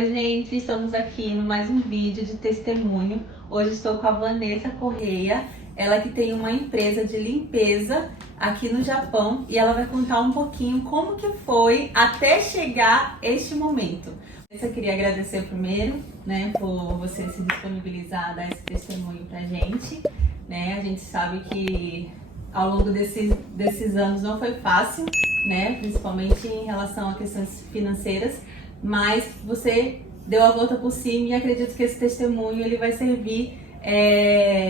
Oi, gente, estamos aqui no mais um vídeo de testemunho. Hoje estou com a Vanessa Correia, ela que tem uma empresa de limpeza aqui no Japão e ela vai contar um pouquinho como que foi até chegar este momento. Eu queria agradecer primeiro, né, por você se disponibilizar a dar esse testemunho pra gente, né? A gente sabe que ao longo desses anos não foi fácil, né, principalmente em relação a questões financeiras, mas você deu a volta por cima e acredito que esse testemunho ele vai servir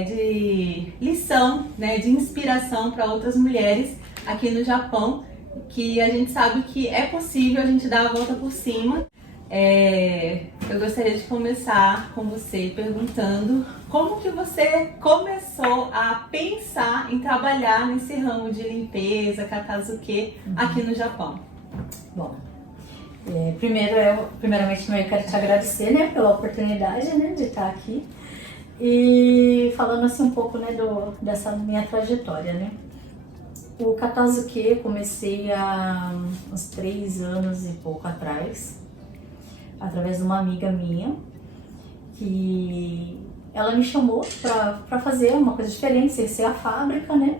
de lição, né, de inspiração para outras mulheres aqui no Japão, que a gente sabe que é possível a gente dar a volta por cima. Eu gostaria de começar com você perguntando como que você começou a pensar em trabalhar nesse ramo de limpeza, katazuke, aqui no Japão. Bom, primeiramente eu quero te agradecer, né, pela oportunidade, né, de estar aqui e falando assim um pouco, né, dessa minha trajetória, né. O katazuke eu comecei há uns 3 anos e pouco atrás, através de uma amiga minha, que ela me chamou para fazer uma coisa diferente, sem ser a fábrica, né?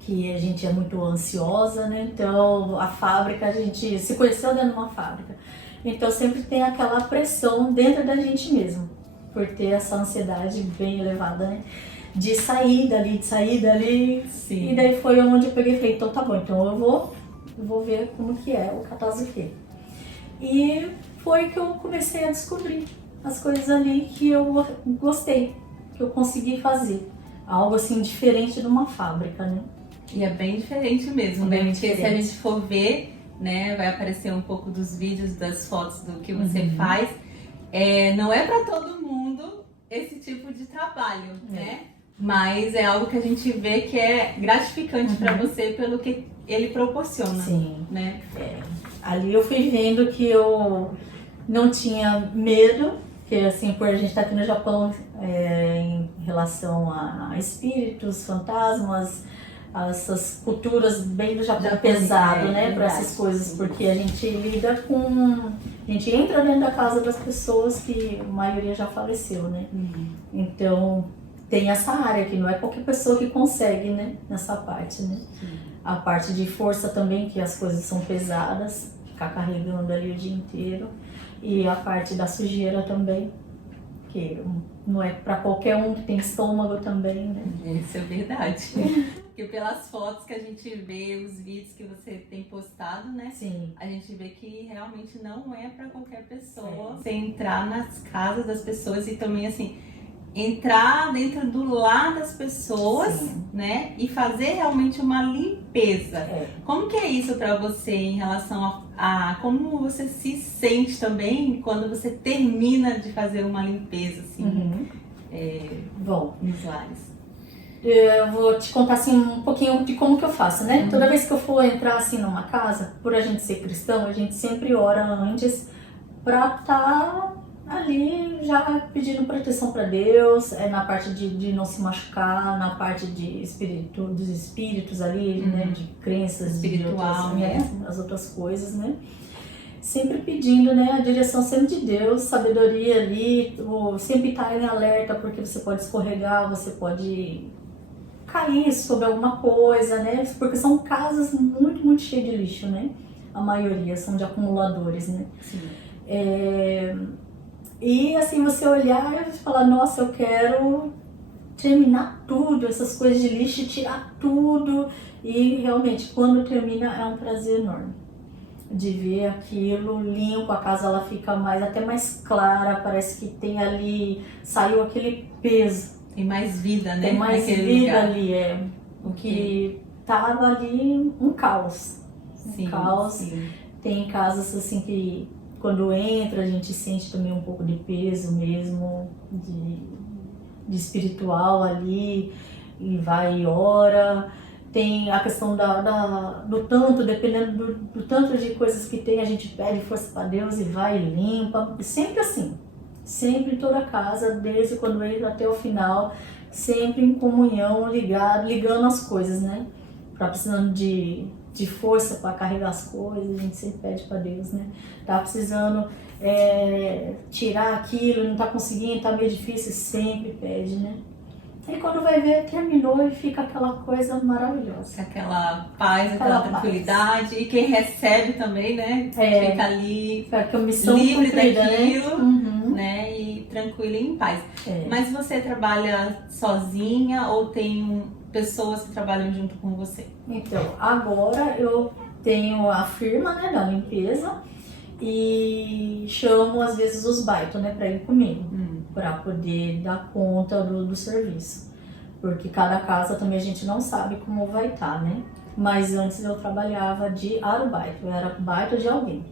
Que a gente é muito ansiosa, né? Então a fábrica, a gente se conheceu dentro de uma fábrica. Então sempre tem aquela pressão dentro da gente mesmo, por ter essa ansiedade bem elevada, né? De sair dali. Sim. E daí foi onde eu peguei e falei, então tá bom, então eu vou ver como que é o katazuke. E foi que eu comecei a descobrir as coisas ali que eu gostei, que eu consegui fazer. Algo assim diferente de uma fábrica, né? E é bem diferente mesmo, né? Porque se a gente for ver, né, vai aparecer um pouco dos vídeos, das fotos do que você faz. Não é para todo mundo esse tipo de trabalho, né? Mas é algo que a gente vê que é gratificante para você pelo que ele proporciona. Sim. Né? Ali eu fui vendo que eu não tinha medo, que assim, por a gente estar aqui no Japão, em relação a espíritos, fantasmas, essas culturas bem do Japão pesado, né, para essas coisas, porque a gente lida com, a gente entra dentro da casa das pessoas que a maioria já faleceu, né? Então tem essa área que não é qualquer pessoa que consegue, né, nessa parte, né? A parte de força também, que as coisas são pesadas, ficar carregando ali o dia inteiro. E a parte da sujeira também, que não é para qualquer um que tem estômago também, né? Isso é verdade. Porque pelas fotos que a gente vê, os vídeos que você tem postado, né? Sim. A gente vê que realmente não é para qualquer pessoa você entrar nas casas das pessoas e também assim entrar dentro do lar das pessoas, sim, né? E fazer realmente uma limpeza. Como que é isso para você em relação a como você se sente também quando você termina de fazer uma limpeza, assim, bom, nos lares? Eu vou te contar assim um pouquinho de como que eu faço, né? Toda vez que eu for entrar assim numa casa, por a gente ser cristão, a gente sempre ora antes para estar ali já pedindo proteção para Deus, na parte de não se machucar, na parte de dos espíritos ali, né, de crenças espiritual, né, as outras coisas, né? Sempre pedindo, né, a direção sempre de Deus, sabedoria ali, sempre estar em alerta, porque você pode escorregar, você pode cair sobre alguma coisa, né? Porque são casas muito, muito cheias de lixo, né? A maioria são de acumuladores, né? Sim. E assim, você olhar e falar, nossa, eu quero terminar tudo, essas coisas de lixo, tirar tudo. E realmente, quando termina, é um prazer enorme de ver aquilo limpo, a casa ela fica até mais clara, parece que tem ali, saiu aquele peso. Tem mais vida, né? Tem mais vida ali, o que tava ali um caos. Sim, um caos. Sim. Tem casas assim que quando entra a gente sente também um pouco de peso mesmo, de espiritual ali, e vai e ora. Tem a questão do tanto, dependendo do tanto de coisas que tem, a gente pede força para Deus e vai e limpa. Sempre assim, sempre em toda casa, desde quando entra até o final, sempre em comunhão, ligando as coisas, né? Precisando de de força para carregar as coisas, a gente sempre pede para Deus, né? Tá precisando tirar aquilo, não tá conseguindo, tá meio difícil, sempre pede, né? E quando vai ver, terminou e fica aquela coisa maravilhosa. Aquela paz, aquela tranquilidade. E quem recebe também, né? Fica ali fica a missão livre cumprida, daquilo, né? né? E tranquilo e em paz. Mas você trabalha sozinha ou tem pessoas que trabalham junto com você? Então, agora eu tenho a firma, né, da limpeza e chamo às vezes os baitos, né, para ir comigo, para poder dar conta do serviço. Porque cada casa também a gente não sabe como vai estar, né? Mas antes eu trabalhava de arubaito, eu era baito de alguém.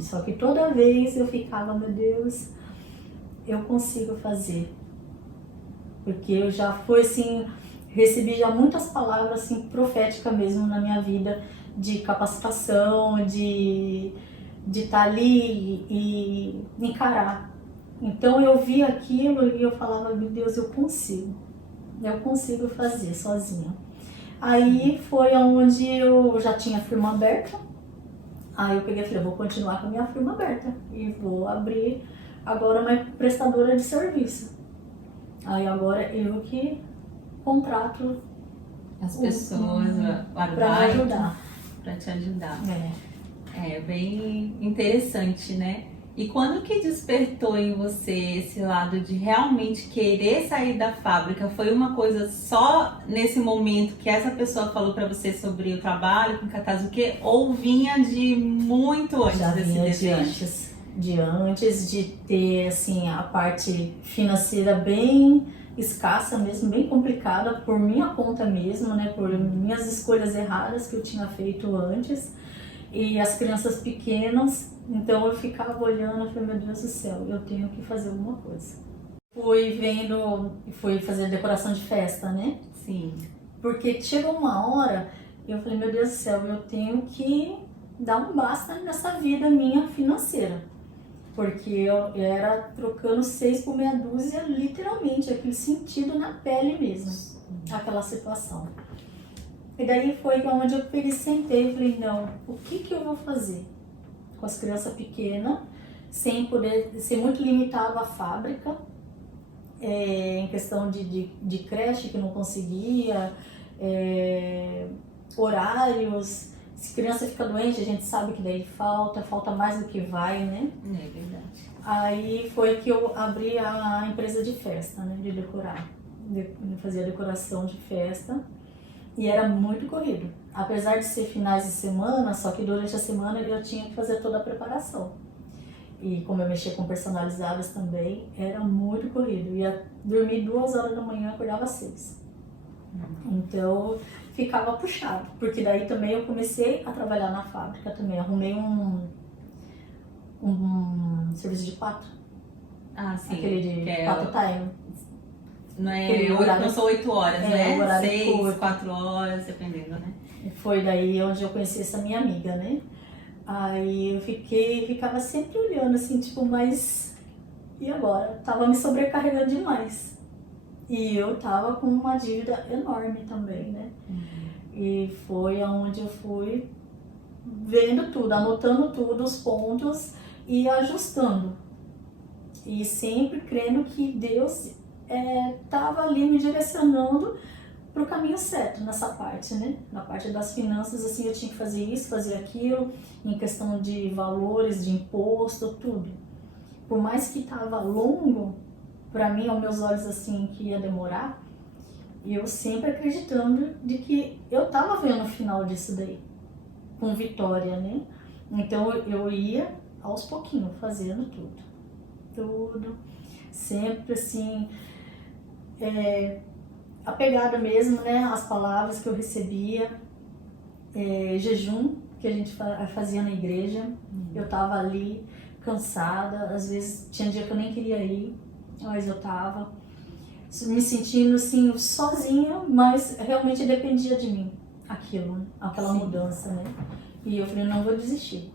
Só que toda vez eu ficava, meu Deus, eu consigo fazer. Porque eu já fui assim, recebi já muitas palavras assim proféticas mesmo na minha vida, de capacitação, de estar ali e encarar. Então eu vi aquilo e eu falava, meu Deus, eu consigo fazer sozinha. Aí foi onde eu já tinha a firma aberta, aí eu peguei e falei, eu vou continuar com a minha firma aberta e vou abrir agora uma prestadora de serviço. Aí agora eu que contrato as pessoas para ajudar. Para te ajudar. É bem interessante, né? E quando que despertou em você esse lado de realmente querer sair da fábrica? Foi uma coisa só nesse momento que essa pessoa falou para você sobre o trabalho com Katazuke ou vinha de muito antes Já desse vinha desejo? de antes de ter assim a parte financeira bem escassa mesmo, bem complicada por minha conta mesmo, né, por minhas escolhas erradas que eu tinha feito antes e as crianças pequenas, então eu ficava olhando e falei, meu Deus do céu, eu tenho que fazer alguma coisa. Fui fazer decoração de festa, né? Sim. Porque chegou uma hora, eu falei, meu Deus do céu, eu tenho que dar um basta nessa vida minha financeira. Porque eu era trocando 6 por meia dúzia, literalmente, aquele sentido na pele mesmo, aquela situação. E daí foi onde eu peguei, sentei e falei, não, o que eu vou fazer com as crianças pequenas, sem poder ser muito limitado à fábrica, em questão de creche que não conseguia, horários. Se criança fica doente, a gente sabe que daí falta mais do que vai, né? É verdade. Aí foi que eu abri a empresa de festa, né? De decorar. Fazia decoração de festa e era muito corrido. Apesar de ser finais de semana, só que durante a semana eu tinha que fazer toda a preparação. E como eu mexia com personalizadas também, era muito corrido. Ia dormir 2 horas da manhã, acordava às 6. Então ficava puxado, porque daí também eu comecei a trabalhar na fábrica também, arrumei um serviço de pato. Ah, sim. Aquele de pato time. Não são 8 horas, né? Horário 6, 4 horas, dependendo, né? Foi daí onde eu conheci essa minha amiga, né? Aí eu ficava sempre olhando assim, tipo, mas e agora? Tava me sobrecarregando demais. E eu tava com uma dívida enorme também, né? E foi aonde eu fui vendo tudo, anotando tudo, os pontos e ajustando. E sempre crendo que Deus tava ali me direcionando para o caminho certo nessa parte, né? Na parte das finanças, assim, eu tinha que fazer isso, fazer aquilo, em questão de valores, de imposto, tudo. Por mais que tava longo, para mim, aos meus olhos, assim, que ia demorar, e eu sempre acreditando de que eu tava vendo o final disso daí, com vitória, né? Então eu ia aos pouquinhos, fazendo tudo, sempre assim, apegada mesmo, né? As palavras que eu recebia, jejum que a gente fazia na igreja, eu tava ali cansada, às vezes tinha dia que eu nem queria ir, mas eu tava me sentindo assim sozinha, mas realmente dependia de mim aquilo, aquela Sim. mudança, né? E eu falei, não vou desistir,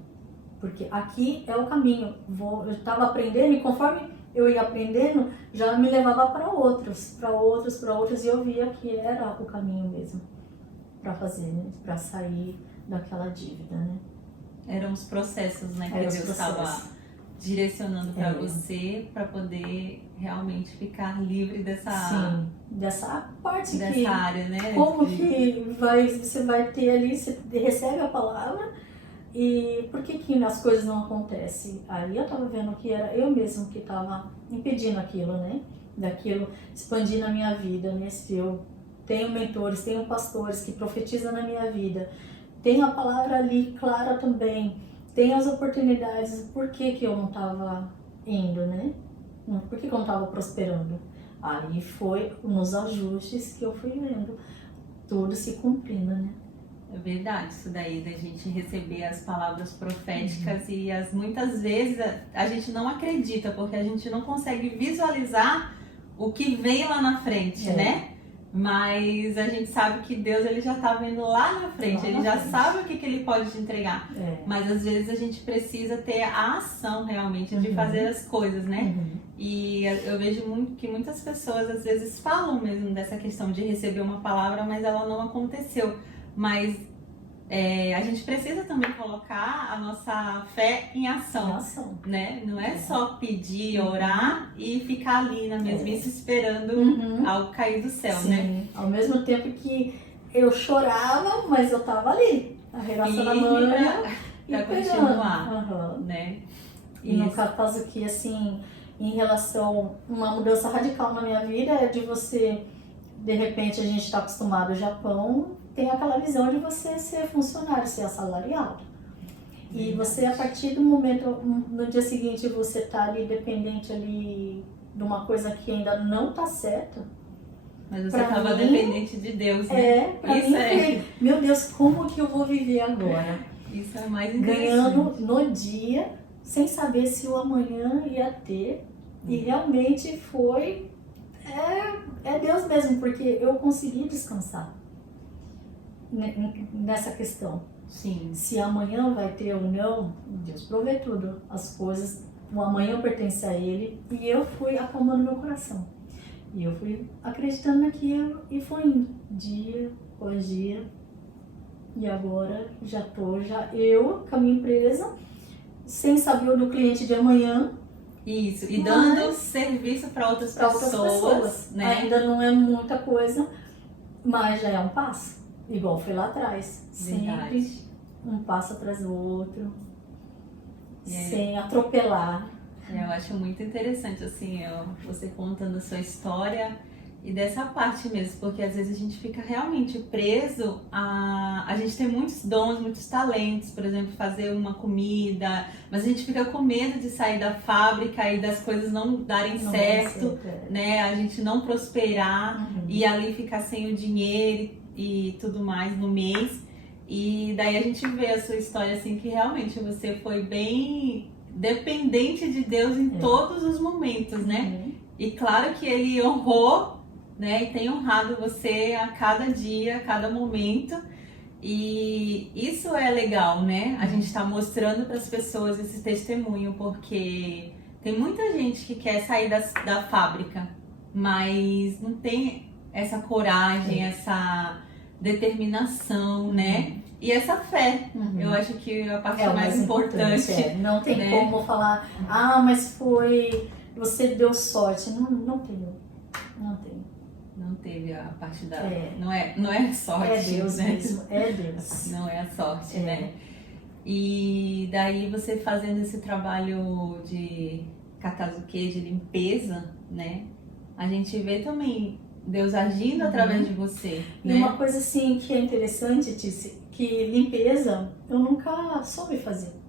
porque aqui é o caminho. Eu estava aprendendo e conforme eu ia aprendendo, já me levava para outros, e eu via que era o caminho mesmo para fazer, né? Para sair daquela dívida, né? Eram os processos, né, que Eram os Deus estava processos. direcionando para você, para poder realmente ficar livre Sim, dessa parte dessa que área, né? como que você vai ter ali, você recebe a palavra e por que as coisas não acontecem? Aí eu tava vendo que era eu mesmo que tava impedindo aquilo, né? Daquilo expandir na minha vida, né? Se eu tenho mentores, tenho pastores que profetizam na minha vida, tenho a palavra ali clara também, tenho as oportunidades, por que eu não tava indo, né? Por que eu não estava prosperando? Aí foi nos ajustes que eu fui vendo tudo se cumprindo, né? É verdade, isso daí, da gente receber as palavras proféticas e muitas vezes a gente não acredita, porque a gente não consegue visualizar o que vem lá na frente, né? Mas a gente sabe que Deus ele já está vendo lá na frente, ele já sabe o que ele pode te entregar. Mas às vezes a gente precisa ter a ação realmente de fazer as coisas, né? E eu vejo que muitas pessoas às vezes falam mesmo dessa questão de receber uma palavra, mas ela não aconteceu. Mas a gente precisa também colocar a nossa fé em ação, né? Não é só pedir, orar e ficar ali na mesmice esperando algo cair do céu, né? Ao mesmo tempo que eu chorava, mas eu tava ali, arregaçando a manga pra continuar, né? E no caso que, assim, em relação a uma mudança radical na minha vida é de você, de repente a gente está acostumado ao Japão, tem aquela visão de você ser funcionário, ser assalariado. E você, a partir do momento, no dia seguinte, você tá ali dependente ali de uma coisa que ainda não tá certa. Mas você estava dependente de Deus, né? Pra mim foi, meu Deus, como que eu vou viver agora? Isso é mais interessante. Ganhando no dia, sem saber se o amanhã ia ter. E realmente foi, é Deus mesmo, porque eu consegui descansar nessa questão. Sim. Se amanhã vai ter ou não, Deus provê tudo. As coisas, o amanhã pertence a Ele. E eu fui acalmando meu coração. E eu fui acreditando naquilo e foi indo, dia após dia. E agora eu com a minha empresa, sem saber o do cliente de amanhã. Isso, e dando serviço para outras pessoas, né? Ainda não é muita coisa, mas já é um passo. Igual foi lá atrás. Verdade. Sempre um passo atrás do outro, sem atropelar. Eu acho muito interessante, assim, você contando a sua história e dessa parte mesmo, porque às vezes a gente fica realmente preso a gente tem muitos dons, muitos talentos, por exemplo, fazer uma comida, mas a gente fica com medo de sair da fábrica e das coisas não darem certo, né? A gente não prosperar e ali ficar sem o dinheiro e tudo mais no mês. E daí a gente vê a sua história assim, que realmente você foi bem dependente de Deus em todos os momentos, né? E claro que Ele honrou, né? E tem honrado você a cada dia, a cada momento. E isso é legal, né? A gente tá mostrando para as pessoas esse testemunho, porque tem muita gente que quer sair da fábrica, mas não tem essa coragem, essa determinação, né? E essa fé, eu acho que é a parte mais importante. Não tem como falar, mas você deu sorte. Não tem. Não teve a parte da... Não é sorte. É Deus, né? mesmo, é Deus. Não é a sorte, né? E daí você fazendo esse trabalho de katazuke, de limpeza, né? A gente vê também Deus agindo através de você, né? E uma coisa assim que é interessante, Tícia, que limpeza eu nunca soube fazer.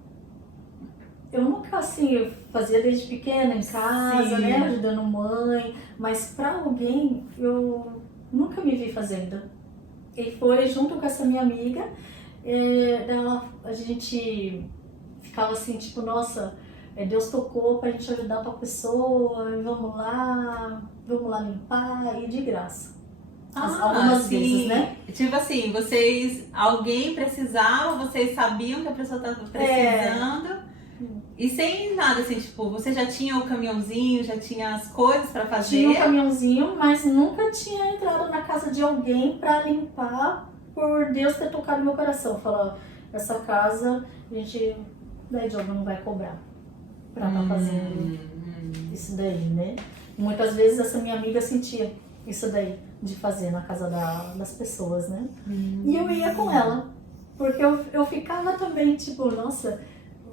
Eu nunca assim fazia desde pequena em casa, né, ajudando mãe, mas para alguém eu nunca me vi fazendo. E foi junto com essa minha amiga, a gente ficava assim, tipo, nossa, Deus tocou pra gente ajudar a pessoa, vamos lá limpar, e de graça. Algumas vezes, né? Tipo assim, alguém precisava, vocês sabiam que a pessoa estava precisando, e sem nada, assim, tipo, você já tinha o caminhãozinho, já tinha as coisas pra fazer? Tinha um caminhãozinho, mas nunca tinha entrado na casa de alguém pra limpar por Deus ter tocado no meu coração. Falar, essa casa, a gente, daí Diogo não vai cobrar pra estar fazendo isso daí, né? Muitas vezes essa minha amiga sentia isso daí, de fazer na casa das pessoas, né? E eu ia com ela, porque eu ficava também, tipo, nossa,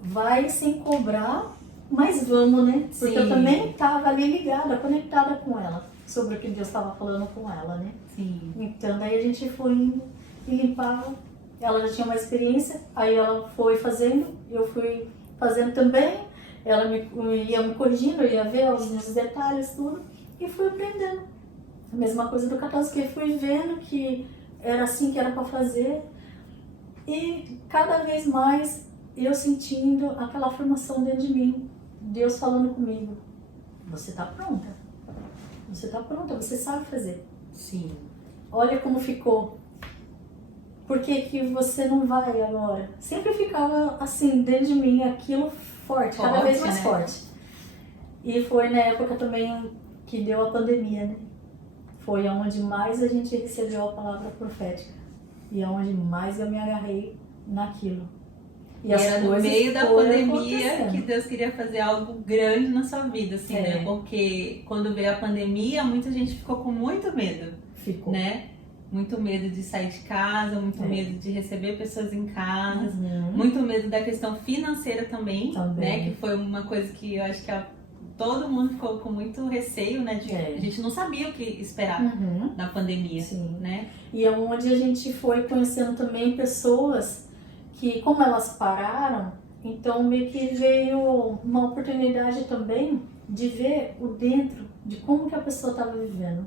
vai sem cobrar, mas vamos, né? Porque eu também estava ali ligada, conectada com ela, sobre o que Deus estava falando com ela, né? Sim. Então daí a gente foi e limpava, ela já tinha uma experiência, aí ela foi fazendo, eu fui fazendo também, ela ia me corrigindo, eu ia ver os detalhes, tudo, e fui aprendendo. A mesma coisa do catarse, que fui vendo que era assim que era para fazer, e cada vez mais eu sentindo aquela formação dentro de mim, Deus falando comigo, você está pronta, você sabe fazer. Sim. Olha como ficou. Por que você não vai agora? Sempre ficava assim, dentro de mim, aquilo forte, cada vez mais forte. E foi na época também que deu a pandemia, né? Foi onde mais a gente recebeu a palavra profética. E onde mais eu me agarrei naquilo. E era no meio da pandemia que Deus queria fazer algo grande na sua vida, assim, né? Porque quando veio a pandemia, muita gente ficou com muito medo. Ficou. Né? Muito medo de sair de casa, muito medo de receber pessoas em casa, muito medo da questão financeira também, né? Que foi uma coisa que eu acho que todo mundo ficou com muito receio, né? A gente não sabia o que esperar na pandemia, né? E é onde a gente foi conhecendo também pessoas que, como elas pararam, então meio que veio uma oportunidade também de ver o dentro de como que a pessoa estava vivendo.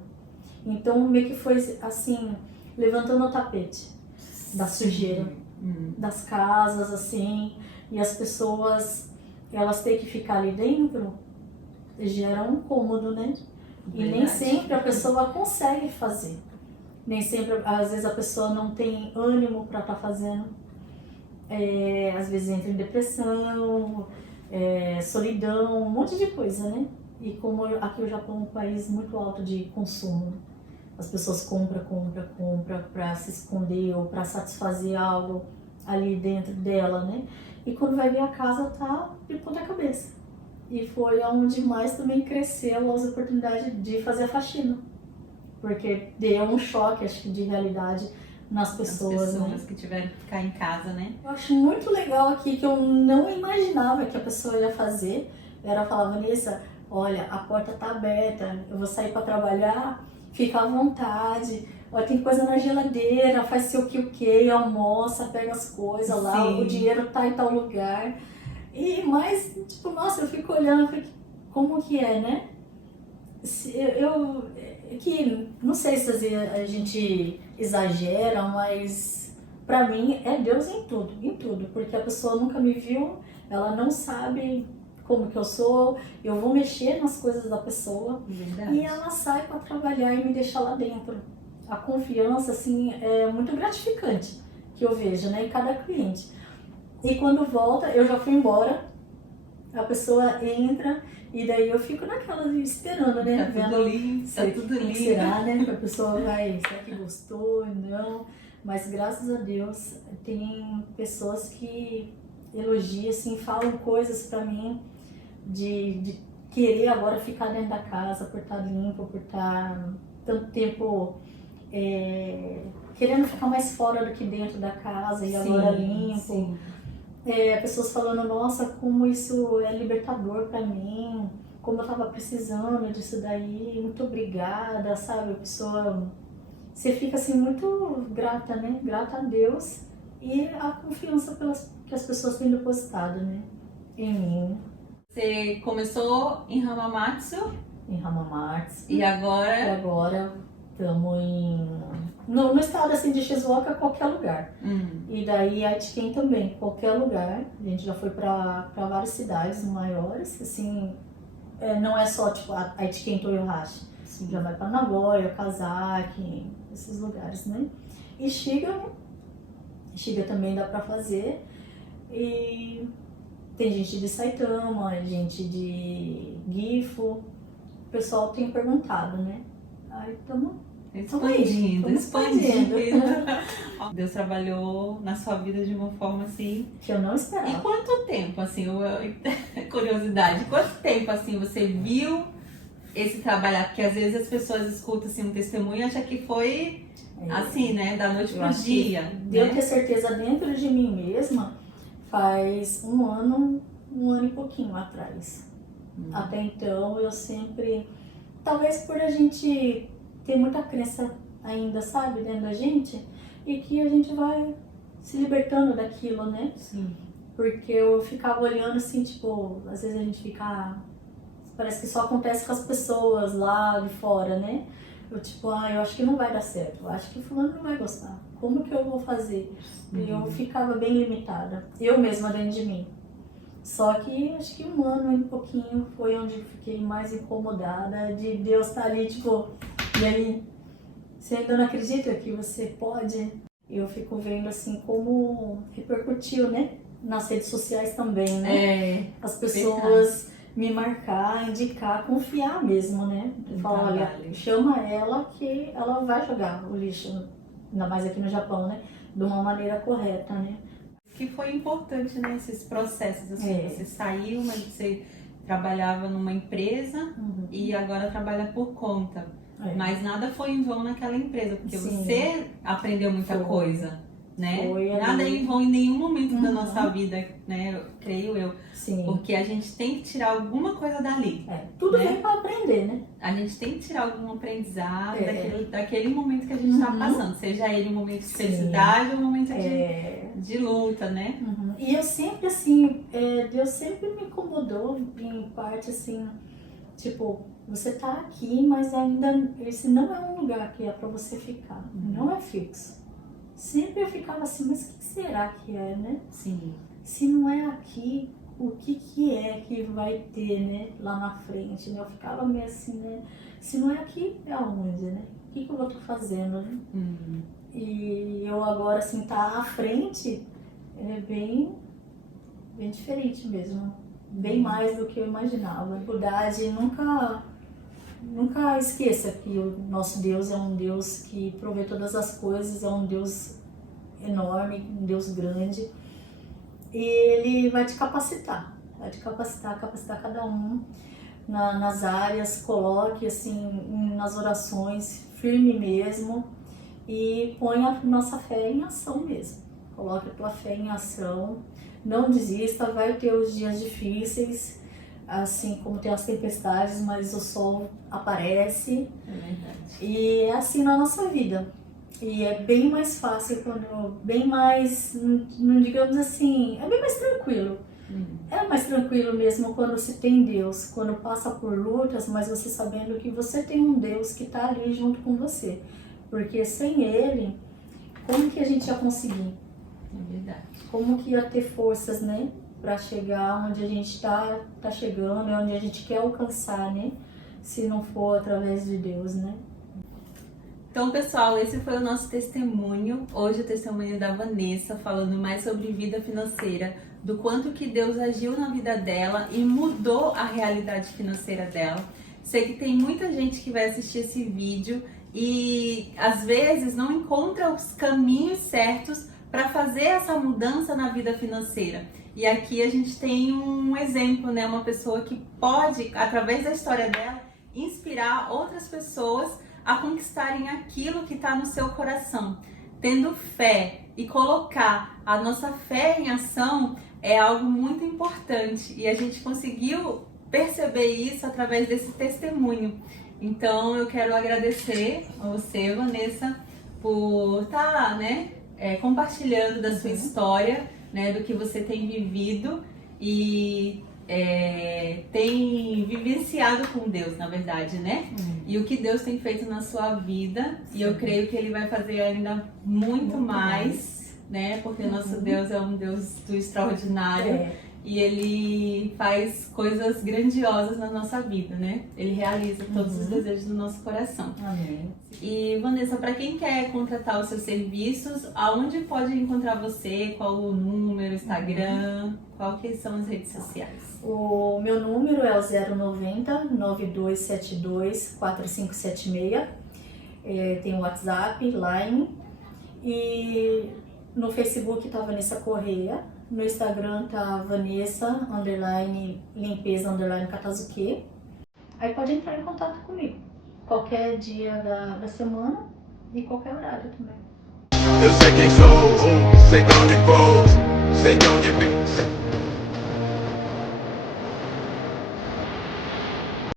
Então meio que foi assim, levantando o tapete da sujeira, das casas, assim, e as pessoas, elas têm que ficar ali dentro, gera um incômodo, né? E nem sempre a pessoa consegue fazer. Nem sempre, às vezes a pessoa não tem ânimo para estar fazendo. Às vezes entra em depressão, solidão, um monte de coisa, né? E como aqui o Japão é um país muito alto de consumo, as pessoas compram para se esconder ou para satisfazer algo ali dentro dela, né? E quando vai ver a casa tá de ponta cabeça. E foi onde mais também cresceu as oportunidades de fazer a faxina. Porque deu um choque, acho que, de realidade nas pessoas, né? Que tiveram que ficar em casa, né? Eu acho muito legal aqui, que eu não imaginava que a pessoa ia fazer. Ela falava, Vanessa, olha, a porta tá aberta, eu vou sair para trabalhar, fica à vontade. Olha, tem coisa na geladeira, faz sei o que, almoça, pega as coisas lá, o dinheiro tá em tal lugar. Mas, tipo, nossa, eu fico olhando, como que é, né? Que não sei se a gente exagera, mas pra mim é Deus em tudo, porque a pessoa nunca me viu, ela não sabe como que eu sou, eu vou mexer nas coisas da pessoa. Verdade. E ela sai para trabalhar e me deixa lá dentro. A confiança, assim, é muito gratificante que eu vejo, né, em cada cliente. E quando volta, eu já fui embora, a pessoa entra e daí eu fico naquela esperando, né? Tá tudo lindo, tá tudo lindo. Será, né? A pessoa será que gostou? Não. Mas graças a Deus tem pessoas que elogiam, assim, falam coisas pra mim de querer agora ficar dentro da casa, por estar limpo, por estar tanto tempo querendo ficar mais fora do que dentro da casa e agora limpo. Pessoas falando, nossa, como isso é libertador pra mim, como eu tava precisando disso daí, muito obrigada, sabe? A pessoa, você fica assim muito grata, né? Grata a Deus e a confiança que as pessoas têm depositado, né? Em mim. Você começou em Hamamatsu? Em Hamamatsu. E agora? E agora estamos no estado assim de Shizuoka, qualquer lugar. E daí Aitken também, qualquer lugar. A gente já foi para várias cidades maiores, assim, não é só tipo Aitken, Toyohashi. Já vai para Nagoya, Kazaki, esses lugares, né? E Shiga também dá para fazer. E tem gente de Saitama, gente de Gifu. O pessoal tem perguntado, né? Aí estamos Expandindo, Estamos expandindo. Deus trabalhou na sua vida de uma forma assim que eu não esperava. E quanto tempo, assim, curiosidade, quanto tempo, assim, você viu esse trabalhar? Porque às vezes as pessoas escutam, assim, um testemunho e acham que foi, assim, né, da noite pro dia. De eu né? ter certeza dentro de mim mesma faz um ano e pouquinho atrás. Até então eu sempre, talvez por a gente ter muita crença ainda, sabe, dentro da gente, e que a gente vai se libertando daquilo, né? Sim. Porque eu ficava olhando assim, tipo, às vezes a gente fica, parece que só acontece com as pessoas lá de fora, né? Eu tipo, eu acho que não vai dar certo, eu acho que fulano não vai gostar, como que eu vou fazer? E eu ficava bem limitada, eu mesma dentro de mim. Só que acho que um ano e um pouquinho foi onde eu fiquei mais incomodada de Deus estar ali, tipo, e aí, você ainda não acredita que você pode? Eu fico vendo assim como repercutiu, né? Nas redes sociais também, né? As pessoas me marcar, indicar, confiar mesmo, né? Falar, olha, chama ela que ela vai jogar o lixo, ainda mais aqui no Japão, né? De uma maneira correta, né? Que foi importante, né, esses processos, assim, você saiu, mas você trabalhava numa empresa e agora trabalha por conta. Mas nada foi em vão naquela empresa, porque você aprendeu muita coisa, né? Nada é em vão em nenhum momento da nossa vida, né? Creio eu. Sim. Porque a gente tem que tirar alguma coisa dali. Tudo vem para aprender, né? A gente tem que tirar algum aprendizado daquele momento que a gente está passando. Seja ele um momento de felicidade ou um momento de luta, né? E eu sempre, assim, Deus sempre me incomodou em parte, assim, tipo, você tá aqui, mas ainda esse não é um lugar que é para você ficar. Não é fixo. Sempre eu ficava assim, mas o que será que é, né? Sim. Se não é aqui, o que é que vai ter, né, lá na frente, né? Eu ficava meio assim, né? Se não é aqui, é aonde, né? O que eu vou estar fazendo, né? E eu agora, assim, tá à frente, é bem diferente mesmo. Bem mais do que eu imaginava. Dificuldade, nunca esqueça que o nosso Deus é um Deus que provê todas as coisas, é um Deus enorme, um Deus grande. E Ele vai te capacitar capacitar cada um nas áreas, coloque assim nas orações, firme mesmo e põe a nossa fé em ação mesmo. Coloque a tua fé em ação, não desista, vai ter os dias difíceis, assim como tem as tempestades, mas o sol aparece. É verdade. E é assim na nossa vida. E é bem mais fácil bem mais, não digamos assim, é bem mais tranquilo. É mais tranquilo mesmo quando se tem Deus, quando passa por lutas, mas você sabendo que você tem um Deus que está ali junto com você. Porque sem Ele, como que a gente ia conseguir? É verdade. Como que ia ter forças, né? Para chegar onde a gente tá chegando, onde a gente quer alcançar, né? Se não for através de Deus, né? Então, pessoal, esse foi o nosso testemunho. Hoje o testemunho da Vanessa, falando mais sobre vida financeira, do quanto que Deus agiu na vida dela e mudou a realidade financeira dela. Sei que tem muita gente que vai assistir esse vídeo e às vezes não encontra os caminhos certos para fazer essa mudança na vida financeira. E aqui a gente tem um exemplo, né? Uma pessoa que pode, através da história dela, inspirar outras pessoas a conquistarem aquilo que está no seu coração. Tendo fé e colocar a nossa fé em ação é algo muito importante e a gente conseguiu perceber isso através desse testemunho. Então eu quero agradecer a você, Vanessa, por estar, compartilhando da sua história, né, do que você tem vivido e tem vivenciado com Deus, na verdade, né? E o que Deus tem feito na sua vida. E eu creio que Ele vai fazer ainda muito mais, né? Porque nosso Deus é um Deus do extraordinário. E Ele faz coisas grandiosas na nossa vida, né? Ele realiza todos os desejos do nosso coração. Amém. E Vanessa, para quem quer contratar os seus serviços, aonde pode encontrar você? Qual o número, Instagram? Qual que são as redes sociais? O meu número é o 090 9272 4576 tem o WhatsApp, Line, e no Facebook tá Vanessa Correia, no Instagram tá Vanessa, _ limpeza, _ Katazuke. Aí pode entrar em contato comigo, qualquer dia da semana e qualquer horário também. Eu sei quem sou, sei pra onde vou, sei de onde vim.